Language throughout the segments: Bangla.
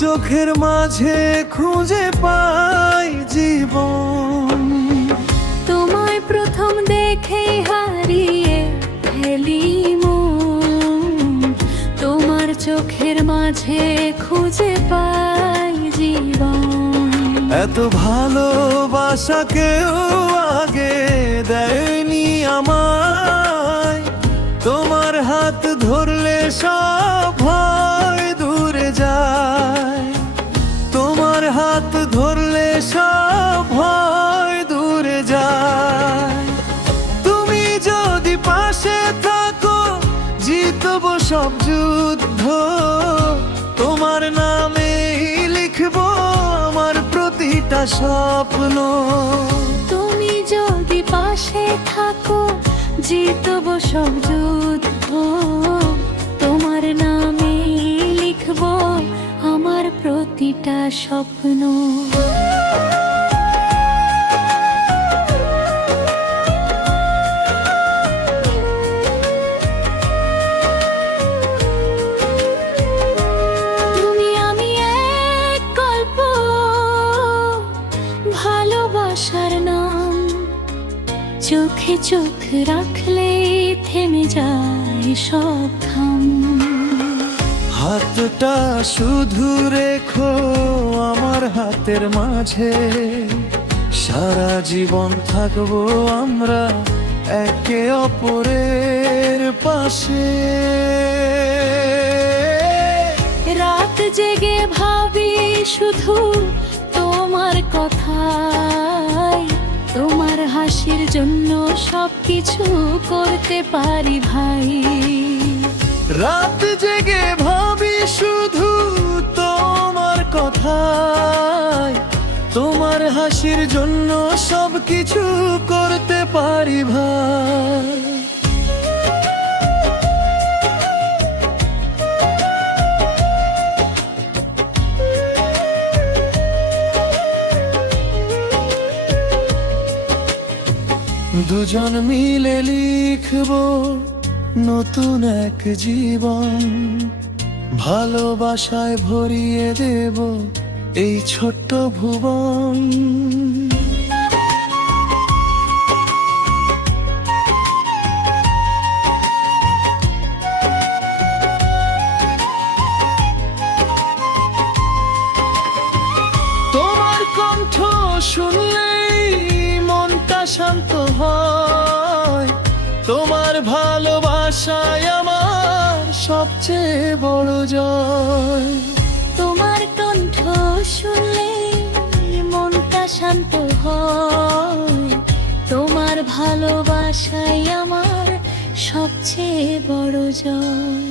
চোখের মাঝে খুঁজে পাই জীবন। তোমায় প্রথম দেখেই হারিয়ে ফেলি মন, তোমার চোখের মাঝে খুঁজে পাই জীবন। এত ভালোবাসা কেউ আগে দেয়নি আমায়, তোমার হাত ধরলে সব ভয় দূরে যায়, তোমার হাত ধরলে সব ভয় দূরে যায়। তুমি যদি পাশে থাকো জিতবো সব যুদ্ধ, তোমার নামে লিখবো আমার প্রতিটা স্বপ্ন। তুমি যদি পাশে থাকো জিতবো সব যুদ্ধ, তোমার নামে লিখবো আমার প্রতিটা স্বপ্ন। তুমি আমি এক গল্প, ভালোবাসার নাম, চোখে চোখ রাখলে থেমে যায় সব ঘাম। হাতটা শুধু রেখো আমার হাতের মাঝে, সারা জীবন থাকবো আমরা একে অপরের পাশে। রাত জেগে ভাবি শুধু তোমার কথাই, তোমার হাসির জন্য সবকিছু করতে পারি ভাই। রাত জেগে ভাবি শুধু তোমার কথাই, তোমার হাসির জন্য সবকিছু করতে পারি ভাই। দুজন মিলে লিখবো নতুন এক জীবন, ভালোবাসায় ভরিয়ে দেব এই ছোট্ট ভুবন। তোমার কণ্ঠ শুনলেই মনটা শান্ত হয়, তোমার ভালোবাসায় আমার সবচেয়ে বড় জয়। তোমার কণ্ঠ শুনলে মনটা শান্ত হয়, তোমার ভালোবাসাই আমার সবচেয়ে বড় জয়।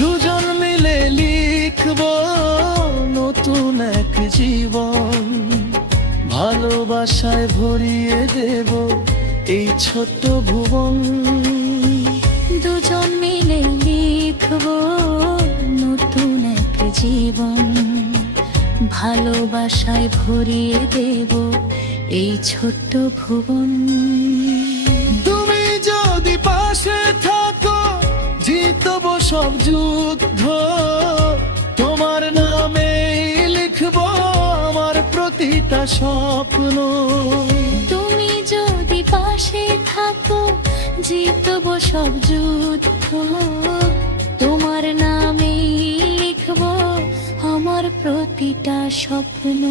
দুজন মিলে লিখবো নতুন এক জীবন, ভালোবাসায় ভরিয়ে দেব এই ছোট্ট ভুবন। দুজন মিলে লিখবো নতুন এক জীবন, ভালোবাসায় ভরিয়ে দেব এই ছোট্ট ভুবন। তুমি যদি পাশে থাকো জিতবো সব যুদ্ধ, তোমার নামে লিখবো আমার প্রতিটা স্বপ্ন। তুমি যদি পাশে থাকো জিতবো সব যুদ্ধ, তোমার নামে লিখবো আমার প্রতিটা স্বপ্ন।